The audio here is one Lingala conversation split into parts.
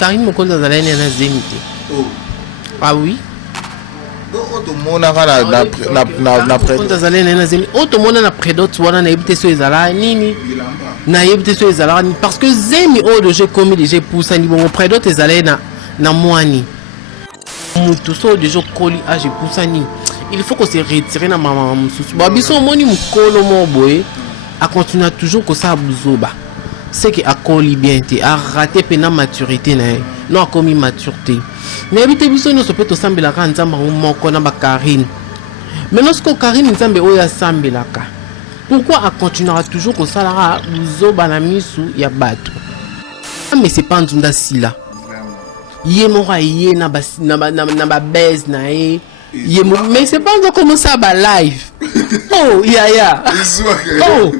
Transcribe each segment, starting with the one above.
Karine Mokonzi azalaki na zemi te. Ah oui. Otomona na Mokonzi azalaki na zemi. Otomona na prédote wana na yebite so ezala nini. Na yebite so ezala nini parce que zemi oyo je komi déjà poussa ni bon prédote ezalaki na mwani. Mutu so déjà koli age poussa ni. Il faut qu'on se retire na maman mususu. Ba biso moni mukolo mo boye a continuer toujours que ça buzoba. C'est que a koli bien te a raté pena maturité na non a commis maturité. Mais habite biso no sopeto sambelaka nzamba moko na ba Karine. Mais lorsque Karine nzambe oya sambelaka. Pourquoi a continuera toujours que ça la buzoba na misu ya bato. Mais c'est pas nzunda sila. Yé mora yé na ba baise na e. Mais c'est pas encore comme ça ba live. Oh ya. Oh.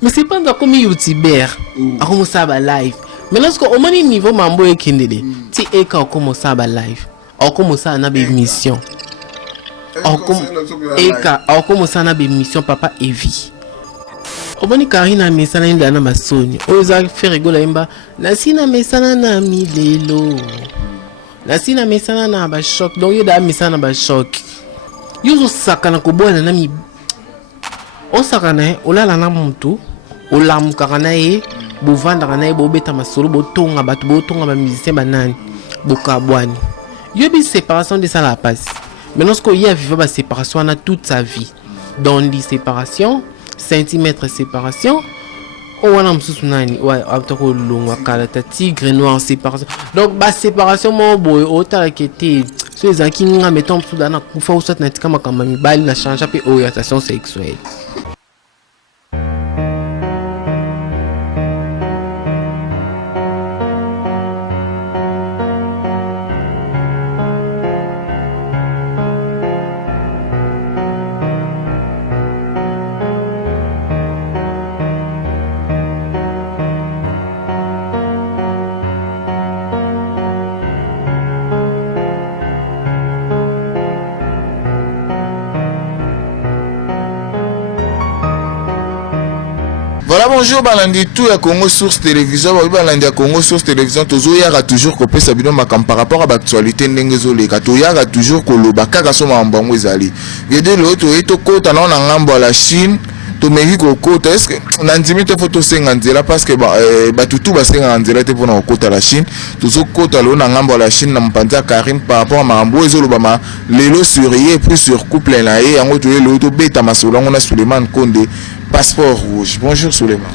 Mais c'est pas encore comme YouTuber. Comme ça ba live. Mais lorsque au moins niveau mambo e kindele. Ti e ka comme ça ba live. Ou comme ça na be mission. Ou comme e ka ou comme ça na be mission papa Evi. Au moins Karina mesana nda na masoni. Oza faire rigola imba. Na sina mesana na milelo. Nasina mesana na ba choc donc yo da mesana ba choc yo sakana ko bona na mi o sakana olala na mutu olamuka kana ye bovanda kana ye bobeta masolo botonga bato botonga ba musicien banani bokabwani yo bi séparation de ça la passe mais lorsqu'il y a vivre ba séparation na toute sa vie dans les séparations centimètres séparation. Oh, on a un ouais, après long, calata tigre noir séparation. Donc, bah séparation, mon boy, autant que t'es, ceux qui n'ont mettons sous la coufa ou ça n'a pas comme un bail n'a changé puis orientation sexuelle. Voilà, bonjour, balandi tout à Congo Source Télévision, balandi à Congo Source Télévision, tozo yara toujours copé sabino makam par rapport à l'actualité n'engezole, kato yara toujours koloba kaka soma mbongo ezali. Yede l'autre eto kota na ngambo à la Chine, to meki ko kota est-ce que nandimi te photo senganzela parce que ba tutu ba senganzela te pona kota la Chine, tozo kota lo na ngambo à la Chine na mpanza Karim par rapport à mambo ezoloba ma lelo sur yé plus sur couple na yé yango to yelo to beta masolo ngona Suleiman Konde. Passeport rouge. Bonjour Suleiman.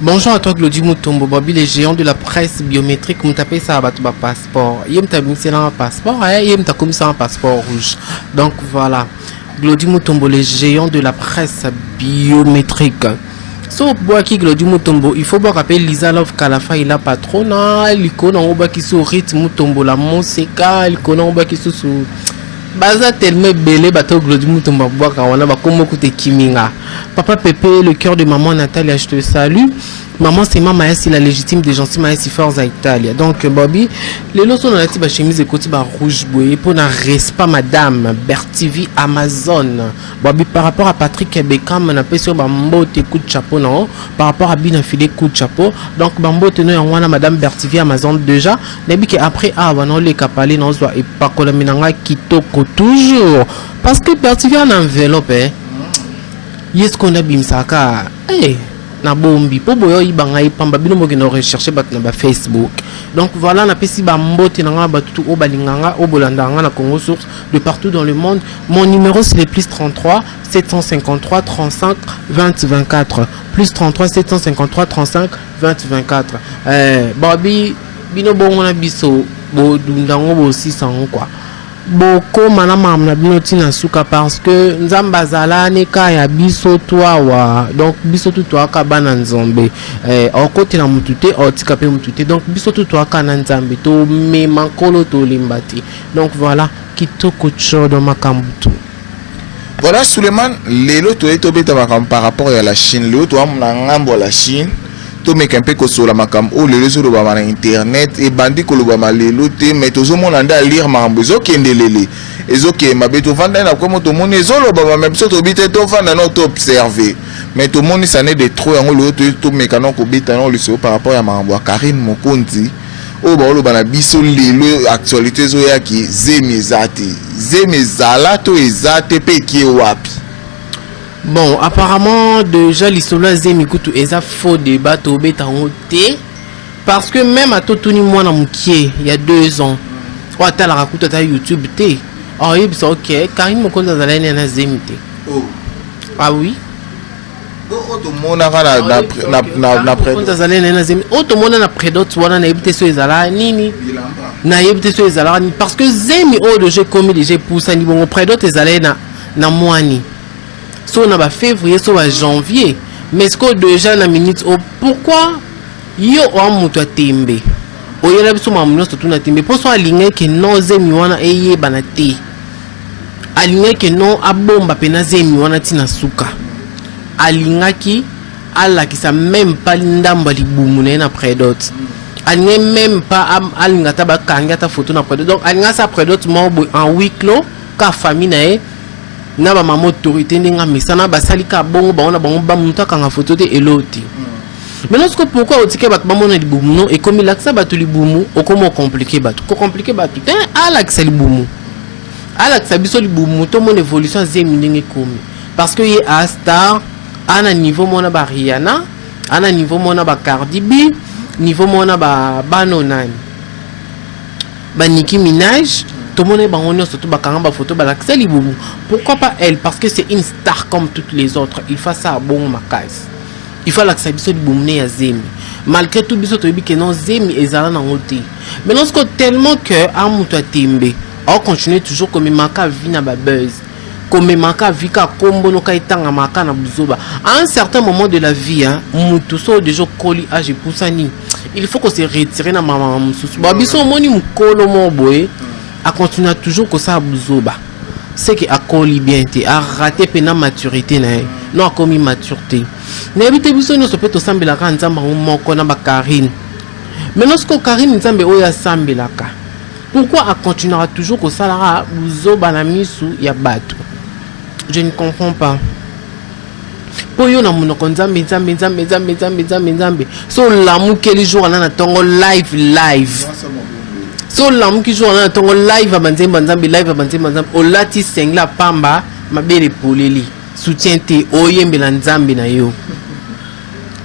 Bonjour à toi Glody Mutombo, Bobby les géants de la presse biométrique, m'ont tapé ça à battre ma passeport. Yem t'a mis un passeport, yem t'a commis ça un passeport rouge. Donc voilà, Glody Mutombo, les géants de la presse biométrique. So bois qui Glody Mutombo, il faut bien rappeler Lisa Love Kalafa, il a patrona, l'icône en haut qui sous rythme Mutombo, la Monseka, l'icône en haut qui sous Baza tellement belé bateau Glody Mutombo boaka wana ba komo koute kiminga. Papa Pépé, le cœur de maman Nathalie, je te salue. Maman c'est maman Maësi, la légitime des gentils Maësi Forza Italia. Donc Bobby, les lots sont dans la tiba chemise et côté ba rouge boye pour na respa madame Bertivi Amazon. Bobby par rapport à Patrick Beckham na pe sur bambo te coup de chapeau non par rapport à Bina filé coup de chapeau. Donc bambo te no wana madame Bertivi Amazon déjà nebi que après non les kapale non soit et pas kola minanga kitoko toujours parce que Bertivi en enveloppe yes qu'on a bimsaka na bombi po boyo ibanga ipamba bino mo kena rechercher bat na ba Facebook. Donc voilà na pesi ba mbote na nga batutu o balinganga o bolandanga na Congo Source de partout dans le monde. Mon numéro c'est le plus 33 753 35 20 24 plus 33 753 35 20 24. Bobby bino bongo na biso bo dundango bo 600 quoi. Boko manama na binoti na suka parce que nzamba zala ne ka ya biso toi wa donc biso tout toi ka bana nzombe au côté na mutute au tikape mutute donc biso tout toi ka na nzambe to me mankolo to limbati donc voilà kitoko chodo makambutu. Voilà Suleiman lelo to eto beta makam par rapport à la Chine lelo to am na ngambo la Chine to meka mpe ko sola makam o lelo zo ba na internet e bandi ko lo ba lelo te mais to zo mona nda lire makambo zo kendelele ezoke mabe to vanda na ko moto moni zo lo ba même so to bite to vanda no to observer mais to moni ça n'est de trop yango lo to meka no ko bita no le so par rapport à makambo Karine Mokonzi o ba oloba na biso lelo actualité zo ya ki zemi ezate zemi ezala to ezate pe ki wapi. Bon, apparemment déjà l'isola zemi kutu eza faux débat to betango te parce que même à totuni mwana mukie il y a 2 ans o atala rakuta ta YouTube te. Ah oui, c'est OK. Karim Mokonza zalani na zemi te. Oh. Ah oui. Auto mona na Mokonza zalani na zemi. Auto mona na prédote wana na ebite so ezala nini? Na ebite so ezala parce que zemi o de jeu comme les jeux poussa ni bon prédote ezala na mwani. So na ba février so ba janvier. Mais ce que déjà na minute oh, pourquoi yo o mutu atembe? Oyela biso mamuno to tuna tembe po so alinga ke no zemi wana eye banate. Alinga ke no abomba pena zemi wana tina suka. Alinga ki ala ki sa même pas ndamba libumu na prédote. Alinga même pas alinga ta ba kanga ta photo na prédote. Donc alinga sa prédote mo en huis clos ka famille na e na ba mama autorité ndinga misana ba salika bongo ba ona bango ba muta kanga photo te eloti. Mais lorsque pourquoi on dit que battement mon libumu non et comme il a que ça batu libumu au comment compliqué batu ko compliqué batu ten ala que ça libumu ala que ça biso libumu to mon évolution zemi ndenge komi parce que y a star ana niveau mona ba Rihanna ana niveau mona ba Cardi B niveau mona ba Banonani ba Nicki Minaj tout le monde est en surtout ba photo ba la libumu. Pourquoi pas elle? Parce que c'est une star comme toutes les autres. Il fait ça à bon makas. Il faut que ça biso libumu ya zemi. Malgré tout biso to que non zemi ezala na ngote. Mais lorsque tellement que amuto atembe, on continue toujours comme maka vie na ba buzz. Comme maka vie ka kombo no ka itanga maka na buzoba. À un certain moment de la vie hein, mutu so déjà koli age poussani. Il faut qu'on se retire na mama mususu. Ba biso moni mukolo mo boy. A continuer toujours que ça buzoba. C'est que a koli bien te a raté pena maturité na non a commis maturité. N'habite biso no sopeto sambela ka nzamba moko na ba Karine. Mais lorsque Karine nzambe oya sambela ka. Pourquoi a continuera toujours que ça la buzoba na misu ya bato? Je ne comprends pas. Po yo na monoko nzambe. So lamu keli jour na tongo live. So lamu ki jour na tongo live abanzemba nzambe live abanzemba nzambe olati sengla pamba mabele poleli soutien te oyembela nzambe na yo.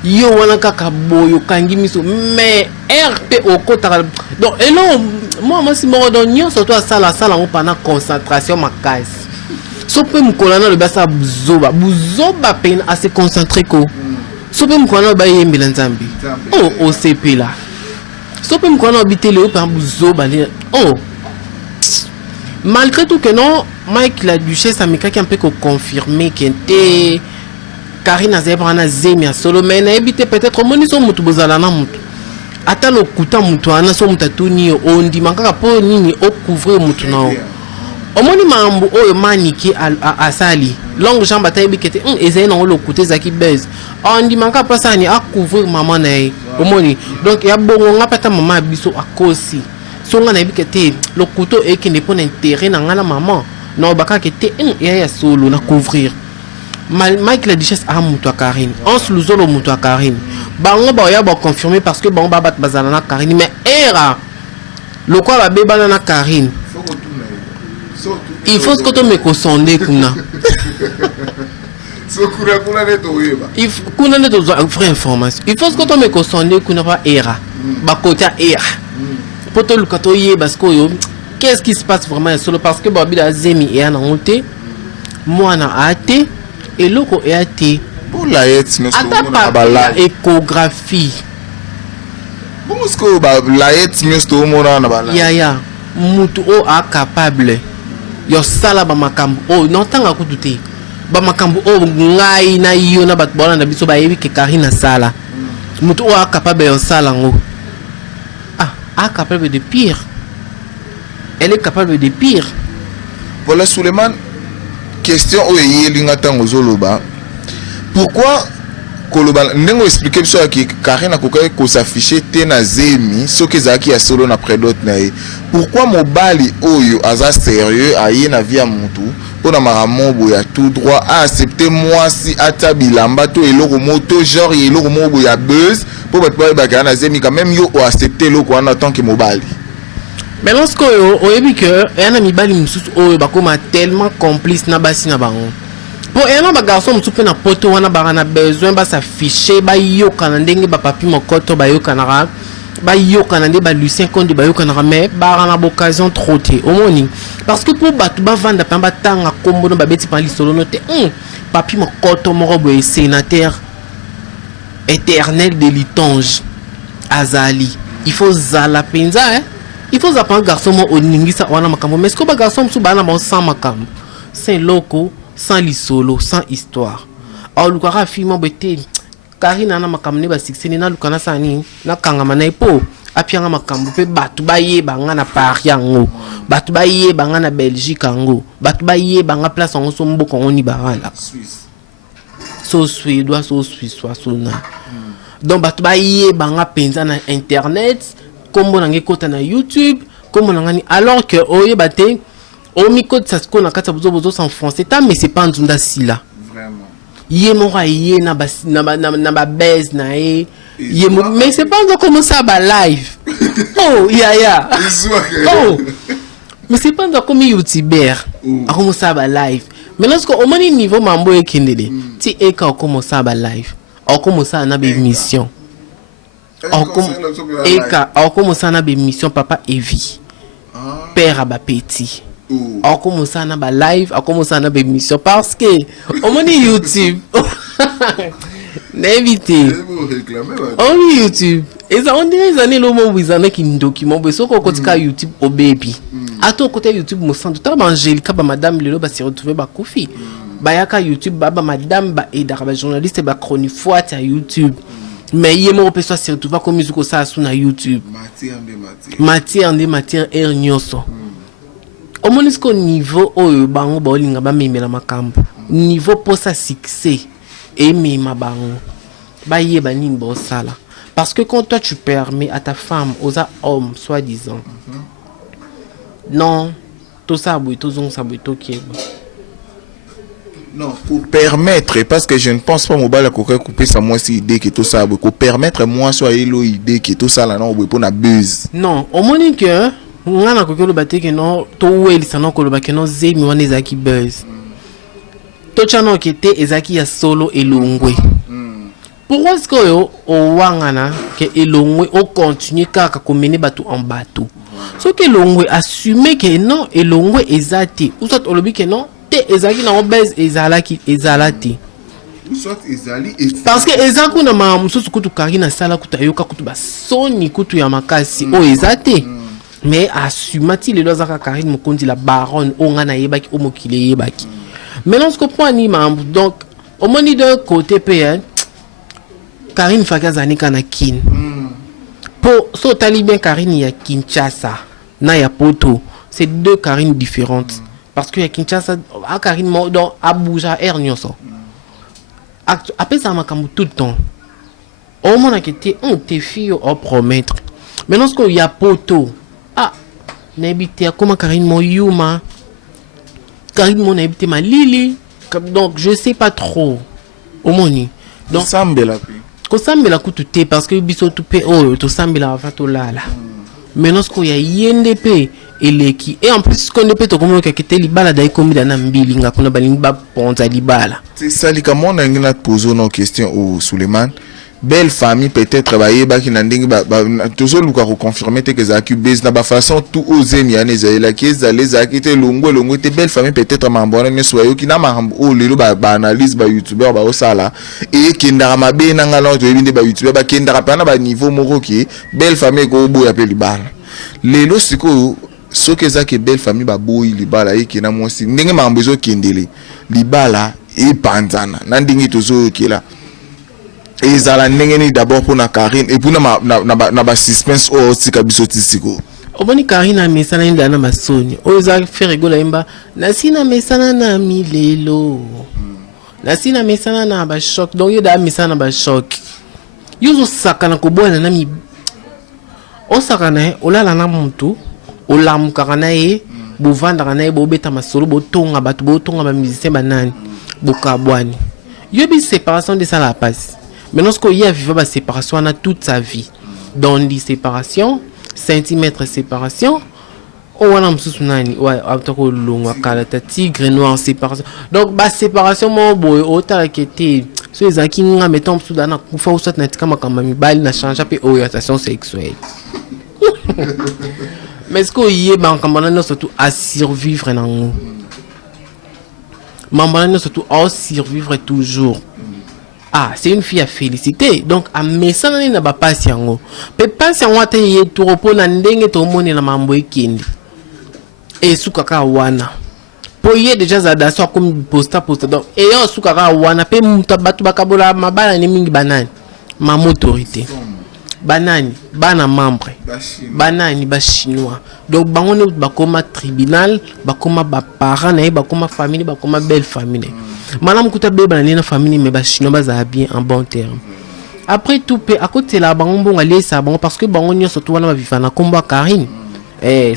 Yo wana kaka boyo kangi miso mais RP okota donc et non moi si mo don nyo surtout à sala on pendant concentration makasi. So pe mkolana le basa buzoba peine à se concentrer ko. So pe mkolana ba yembela nzambe. Oh OCP là. So pe mkolana habiter le pa buzoba oh. Malgré tout que non Mike la duchesse amika qui un peu confirmer qu'il était Karine Azebra zemi ya solo mais na habiter peut-être moni so mutu bozala na mutu. Ata lo kuta mutu ana so mutatuni ondi makaka po nini o couvrir mutu nao. Omoni mambo oyo maniki asali longue jambe atayebi kete ezali na lo kuta zaki buzz. Ondi makaka pasa ni a couvrir maman na ye. Omoni donc ya bongo ngapata mama biso akosi. So nga na yebi kete lo kuto ekende pona intérêt na ngala maman. Non baka kete ya solo na couvrir. Mike la duchesse a mutu a Karine. On se luzolo mutu a Karine. Bango ba ya ba confirmer parce que bango ba bat bazana na Karine mais era le quoi ba beba na Karine. Il faut que tu me consonnes kuna. So kuna neto yeba. Il faut kuna neto vraie information. Il faut que tu me consonnes kuna pas era. Ba côté era. Pour te lukato yeba parce que qu'est-ce qui se passe vraiment solo parce que babi da zemi et na honte. Moi na ate et loko e ate. Pour la yet nous la échographie. Bon ce que la yet nous to mona na bala. Ya mutu o a capable. Yo sala ba makambu o non tanga kudute. Ba makambu o ngai na yo na bat bona na biso ba yebi ke Karine sala. Mutu o a capable yo sala ngo. Ah, a capable de pire. Elle est capable de pire. Voilà Suleiman, question o yelinga tango zoloba. Pourquoi Koloba n'engo expliquer ça que Karine a ko s'afficher te na zemi ce que zaki a solo na prédote na. Pourquoi mobali oyo aza sérieux aye na via mutu pour na maramobo ya tout droit à accepter moi si ata bilamba to eloko moto genre eloko mobo ya buzz pour battre bakana zemi quand même yo o accepter lo ko en tant que mobile. Mais lorsque oyebi que yana mibali mususu oyo bakoma tellement complice na basi na bango. Pour un ba garçon mususu na poto wana ba besoin ba s'afficher ba yoka na ndenge ba papi mokoto ba yoka na ba yoka na ndenge ba Lucien Konde ba yoka na mais ba na occasion trop té omoni parce que pour batu ba vanda pamba tanga kombo no ba beti pa lisolo no te papi mokoto moko boye sénateur éternel de litonge azali il faut zala penza il faut apprendre garçon mo oningisa wana makambo mais est-ce que ba garçon mususu ba na mo sans makambo c'est loco sans lisolo sans histoire alors lukara film bete Karina na makambo ne ba succès na lukana sani na kangama na epo apianga makambo pe batu ba yeba nga na Paris yango batu ba yeba nga na Belgique yango batu ba yeba nga place en so mboko ngoni barala Suisse so suédois so suissois so na donc batu ba yeba nga penza na internet kombo na ngekota na YouTube kombo na ngani alors que oye bate o miko ça ce qu'on a kata bozo sans français ta mais c'est pas ndunda sila vraiment yé mora yé na ba baise na yé mais c'est pas encore commencer à ba live oh ya oh mais c'est pas encore comme youtubeur a commencer à ba live mais lorsque au moins niveau mambo ekendele ti eka commencer à ba live a commencer à na ba émission eka a commencer à na ba émission papa Evi père à ba petit on commence à na live on commence à na émission parce que au moins YouTube n'invité on YouTube et ça on dirait les années le moment où ils en ont qui document mais ce qu'on côté YouTube au baby à ton côté YouTube me sens tout à Angélica ba madame lelo ba se retrouver ba Kofi ba yaka YouTube ba madame ba et ba journaliste ba chronique fois à YouTube mais il me repère se retrouver comme musique ça sur na YouTube matière air nyoso au moins jusqu'au niveau où bango bolinga ba memela makambo niveau pour sa succès et mema bango ba yeba nini bo sala parce que quand toi tu permets à ta femme aux hommes soi-disant non tout ça boui tout ça boui tout qui non pour permettre parce que je ne pense pas mobile ko couper ça moi si idée que tout ça boui ko permettre moi soit elo idée que tout ça là non boui pour na buzz non au moins que ngana kokelo bateke no to welisa no koloba ke no zemi wana ezaki buzz to chano kete ezaki ya solo elongwe pourquoi est-ce que yo o wangana ke elongwe o continue kaka komene bato en bateau so ke elongwe assumer que non elongwe ezati ou soit olobi ke non te ezaki na buzz ezalati parce que ezaki na mamususu kutu karina sala kutu ayoka kutu basoni kutu ya makasi o ezate mais assumati les lois à Karine Mokondi la baronne ongana yebaki omokile yebaki mais on se comprend ni mambo donc au moins d'un côté PN Karine Fagazani kana kin pour so tali bien Karine ya Kinshasa na ya Poto c'est deux Karine différentes parce que ya Kinshasa à Karine donc Abuja Ernyoso après ça makambo tout le temps au moins a été on te fille au promettre maintenant ce qu'il y a Poto ah n'habite comment Karine Moyuma Karine mon habité ma Lili donc je sais pas trop au moni donc sambela ko sambela kututé parce que biso tout pe oh to sambela va to lala maintenant ce qu'il y a INDP eleki et en plus ce qu'on peut to comme que kete libala dai komi dana mbili nga kuna balimba ponza libala c'est ça li comment on a posé nos questions au Suleiman belle famille peut-être ba yeba ki na ndingi ba toujours luka reconfirmer que za cubes na ba façon tout oser miane za la ki za les akite longo te belle famille peut-être mambona ne soyo ki na mambo o lelo ba analyse ba youtubeur ba osala et ki ndara mabe na ngala to ebinde ba youtubeur ba ki ndara pana ba niveau moko ki belle famille ko boya pe libala lelo siko soke za ke belle famille ba boyi libala e ki na mosi ndenge mambo zo kindele libala e panzana na ndingi to zo ki la et zala ndengeni d'abord pour na Karine et pour na ba suspense o tika biso tisiko oboni Karine mesana inda na masoni o za faire gola imba na sina mesana na milelo na sina mesana na ba shock donc yo da mesana ba shock yo sakana ko bona na mi o sakana olala na muntu olamuka na ye bovanda na ye bobeta masolo botonga bato botonga ba musicien banani bokabwani yo bi séparation de ça la passe Maintenant, ce qu'il y a vivre la séparation, on a toute sa vie. Dans les séparations, centimètres séparation, on a tigre noir séparation. Donc, la séparation, mon boy, autant que tu so les qui nous mettons sous dans coup faut soit n'être comme mi bal na change peu orientation sexuelle. Mais ce qu'il y a ben comme on surtout à survivre dans nous. Maman surtout à survivre toujours. Ah, c'est une fille à féliciter. Donc, à mes sangs n'a pas patient. Mais patient, on a été tout repos na ndenge to moni na mambo ikindi. Et sous kaka wana. Pour y déjà ça soit comme posta donc et yo sous kaka wana pe muta batu bakabola mabala ni mingi banani. Ma autorité. Banani, bana membre. Banani ba chinois. Donc bango ne bakoma tribunal, bakoma ba parents na bakoma famille, bakoma belle famille. Madame kuta beba na famille mais ba chinois baza bien en bon terme. Après tout à côté là bango bon aller ça bon parce que bango nyo surtout wana ba vivana komba Karine.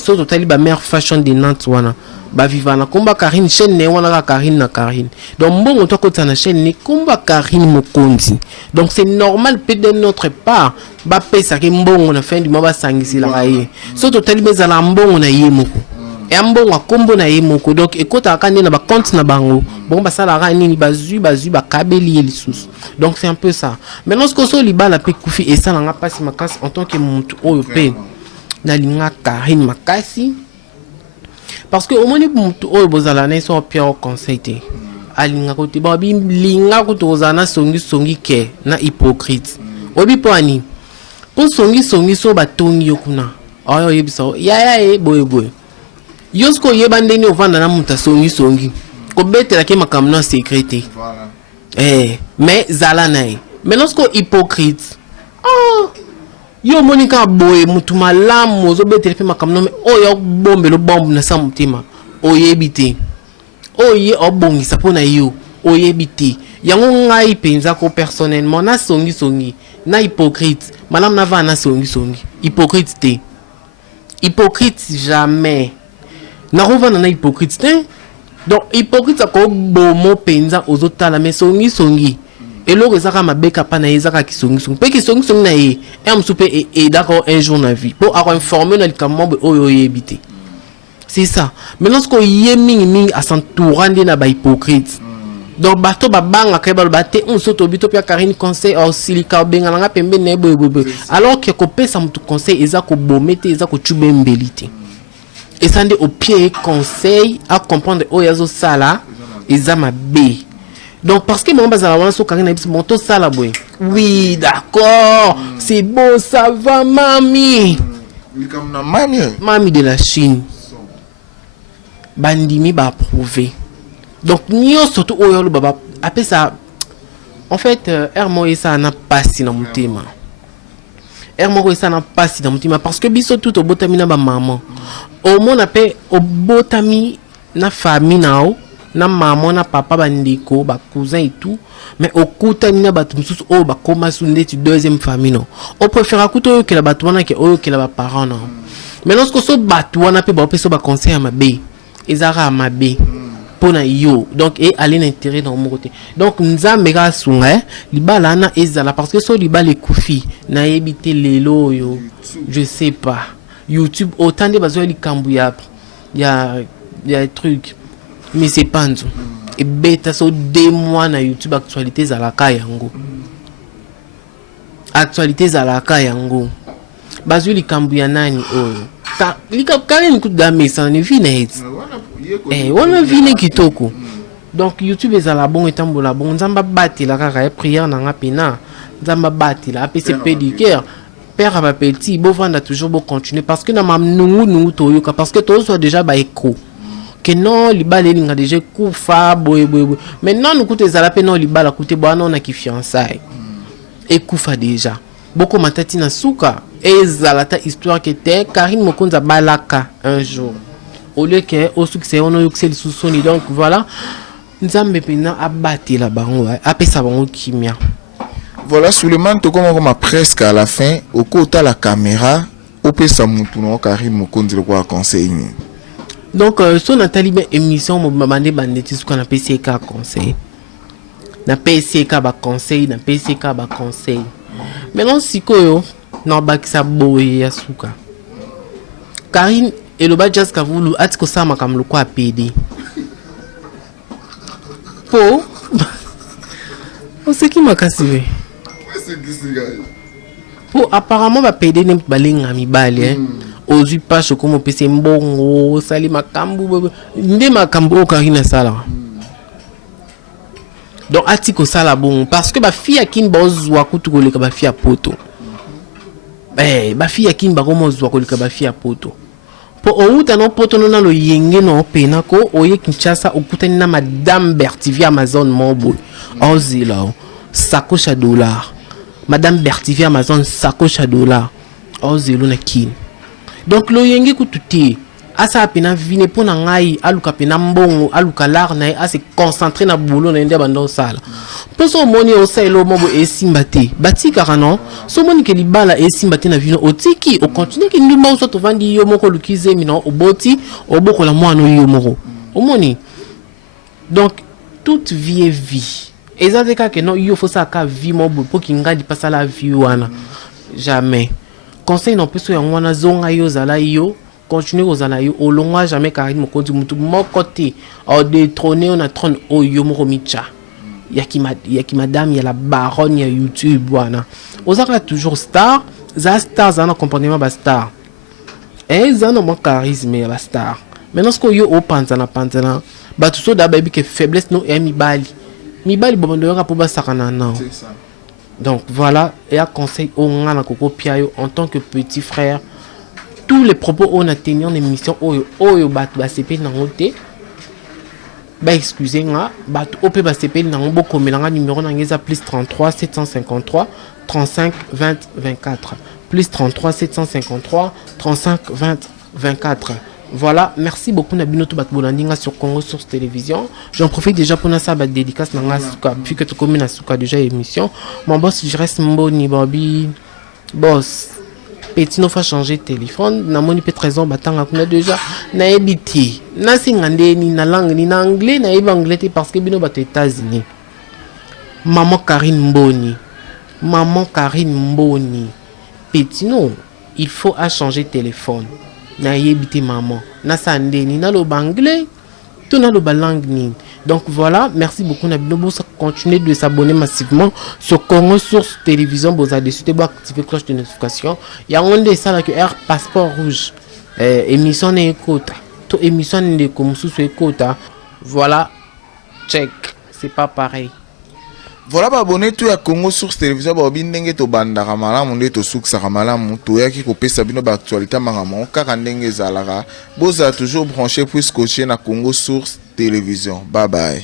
So totali ba meilleure fashion de Nantes wana. Ba vivana komba Karine chaîne ne wana Karine na Karine. Donc bon to kota na chaîne ne komba Karine mokonzi. Donc c'est normal peut de notre part ba pesa ke mbongo na fin du mois ba sangisi la raye. So totali bezala mbongo na yemoko. Et mbongo kombo na yemoko. Donc ekota akande na ba compte na bango. Bon ba sala ra nini bazu ba kabeli lisusu. Donc c'est un peu ça. Maintenant ce que so liba la pe kufi et ça nga passe makasi en tant que muntu oyo pe na linga Karine makasi. Parce que au moins muntu oyo bozala na so pia au conseil te. Alinga ko te ba bi linga ko to zana songi ke na hypocrite. Obi poani. Po songi so batongi yokuna. Ayo yebisa ya boy. Yosko yebande ni ovanda na muta songi. Ko betela ke makamno secrété. Voilà. Mais zala nae. Mais lorsqu'on hypocrite. Oh yo monika boy mutu malamu ozo betela pe makamno mais oyo bombe lo bombe na samutima. Oyebite. Oye obongisa pona yo. Oyebite. Yango ngai penza ko personnellement na songi na hypocrite. Madame na va na songi. Hypocrite te. Hypocrite jamais. Na rova na hypocrite te. Donc hypocrite ko bomo penza ozotala mais songi. Et l'autre ezaka mabeka pa na ezaka ki songi. Pe ki songi na ye. M soupe et d'accord un jour na vie. Pour avoir informer na likambo oyo yebite. C'est ça. Maintenant ce qu'on y est mingi à s'entourer na ba hypocrite. Donc bato ba banga keba bate on soto bito pia Karine conseil au silika benga nga pembe ne bobo. Alors que ko pesa mutu conseil ezako bomete ezako tube mbelite. Et ça ndé au pied conseil à comprendre oyazo sala ezama be. Donc parce que mon bazala wana so Karine na monto sala boy. Oui, d'accord. C'est bon, ça va mami. Mami de la Chine. Bandimi ba approuvé. Donc nio surtout oyo baba après ça en fait Hermo et ça n'a pas si dans mon thème. Hermo et ça n'a pas si dans mon thème parce que biso tout au botami na ba maman. Au mon appel au botami na famille nao na maman na papa bandiko ba cousin et tout mais au kutani na batu mususu o ba koma sunde tu deuxième famille non. On préfère kuto que la batu wana ke oyo que la ba parents non. Mais lorsque so batu wana pe ba peso ba conseil ma be. Ezara ma be. Pona yo donc et aller l'intérêt dans mon côté donc nzambeka sunga libala na ezala parce que so libala kufi na ebité lelo yo je sais pas YouTube autant de bazo likambu ya truc mais c'est pas nzo et beta so 2 mois na YouTube actualité za la yango bazo likambu ya nani oyo ta likakane kudame ça ne vient wana vine kitoko. Donc YouTube ezala bon etambola bon nzamba bati la kaka prière na nga pena nzamba bati la apc pédicure père à petit bo vanda toujours bo continuer parce que na mamnungu toyoka parce que to soit déjà ba écho que non libala linga déjà kufa boy maintenant nous coûte ezala pe non libala coûte bwana on a ki fiançailles et kufa déjà beaucoup matati na suka ezala ta histoire que était Karine Mokonza balaka un jour au lieu que au succès on a eu que sous son donc voilà nzambe pena abati la bango apesa bango kimia. Voilà Suleiman to comme presque à la fin au côté la caméra au pesa mutu no Karine Mokonzi le quoi conseil. Donc so Nathalie ben émission mo bande bandeti ce qu'on appelle CK conseil. na PCK ba conseil na PCK ba conseil maintenant sikoyo na bakisa boye ya suka Karine eloba just kavulu atiko sama kamlo kwa PD po oseki makasi we po apparemment ba PD ne balinga mibali ozwi pasho komo pese mbongo sali makambu nde makambu Karine sala donc atiko sala bon parce que ba fille akine bozwa kutukoleka ba fille poto ba fille akine ba komo zwa koleka ba fille poto po outa no poto no na lo yenge no pena ko oye Kinshasa okutani na madame Bertivia Amazon mobo ozila sacoche à dollars madame Bertivia Amazon sacoche à dollars ozilo na kin donc lo yenge kututi asa pena vine pona ngai aluka pena mbongo aluka lar na ase concentrer na boulot na ndia bando sala poso moni o sailo mobo esimba te batika kana so moni ke libala esimba te na vino otiki o continue ke ndumba so to vandi yo moko lukize mino oboti oboko la mwana yo moko omoni donc toute vie est vie ezazeka ke non yo faut ça ka vie mobo pour kinga di passa la vie wana jamais conseil non peso ya mwana zonga yo zala yo continuer aux alayo au long jamais Karine Mokonzi mutu mon côté au détrôner on a trône au Yomoromicha yaki madame ya la baronne ya YouTube wana ozaka toujours star za star za na comportement ba star za no mon charisme ya ba star maintenant ce que yo opanza na panzana ba tout so da baby que faiblesse no et mibali bobondo yaka po ba sakana non c'est ça donc voilà et à conseil au ngana koko piayo en tant que petit frère tous les propos on a tenu en émission oyo batu ba CP nangote ba excusez nga batu opé ba CP nango boko melanga numéro nangeza plus 33 753 35 20 24 plus 33 753 35 20 24. Voilà, merci beaucoup Nabinoto Batbolandinga sur Congo Source Télévision. J'en profite déjà pour ça ba dédicace nanga suka puis que tu commis na suka déjà émission. Mon boss je reste mboni Bobby boss petit no fa changer téléphone na moni pe trésor batanga kuna déjà na ebiti na singande ni na langue ni na anglais na anglais parce que bino bato États-Unis. Maman Karine Mboni petit no il faut à changer téléphone na ebiti maman na sandeni na lo anglais tout na lo langue ni. Donc voilà, merci beaucoup Nabino, ça continuez de s'abonner massivement sur Congo Source Télévision, vous avez décidé d'activer cloche de notification. Il y a un de ça là que R passeport rouge émission n'est quota. Tout émission n'est comme sous quota. Voilà, check, c'est pas pareil. Voilà, bah abonné tout à Congo Source Télévision, bah bindenge to banda kamala monde to souk sa kamala to ya ki ko pesa bino ba actualité mangama ka ndenge zalara. Boza toujours branché puis coacher na Congo Source Télévision. Bye bye.